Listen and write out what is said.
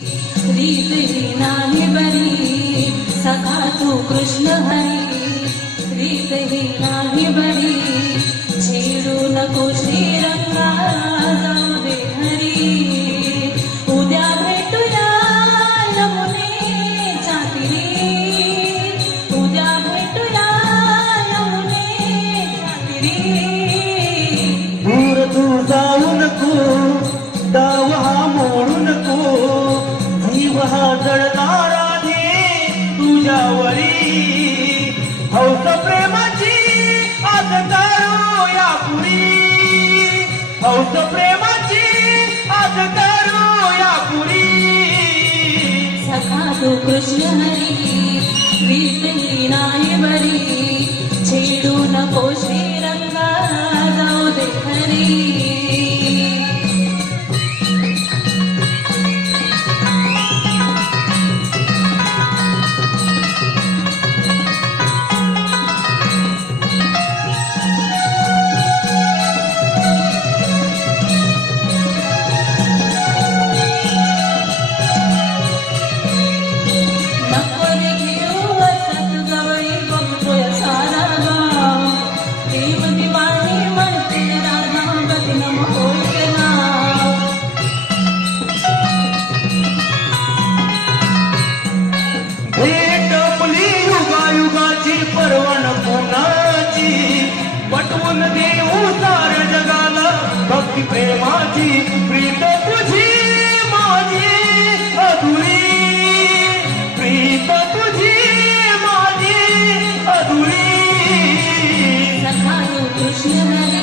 रीत ही नाही बरी सखा तू कृष्ण हरी, रीत ही नाही बरी छेडू नको श्रीरंगा जाऊ दे हरी. उद्या भेटूया यमुनेच्या तीरी, उद्या भेटूया यमुनेच्या तीरी. दूर तू जाऊ नको, डाव हा मोडू नको, जीव हा जळणारा दे तुझ्यावरी. हौस प्रेमाची आज करूया पुरी, हौस प्रेमाची आज करूया पुरी. सखा तू कृष्ण हरी, रीत ही नाही बरी छेडू नको श्रीरंगा जाऊ दे हरी. भेट आपली युगायुगाची पर्वण कोणाची, पटवून देऊ साऱ्या जगाला भक्ती प्रेमाची. प्रीत तुझी माझी अधुरी, प्रीत तुझी माझी अधुरी. सखा तू कृष्ण हरी,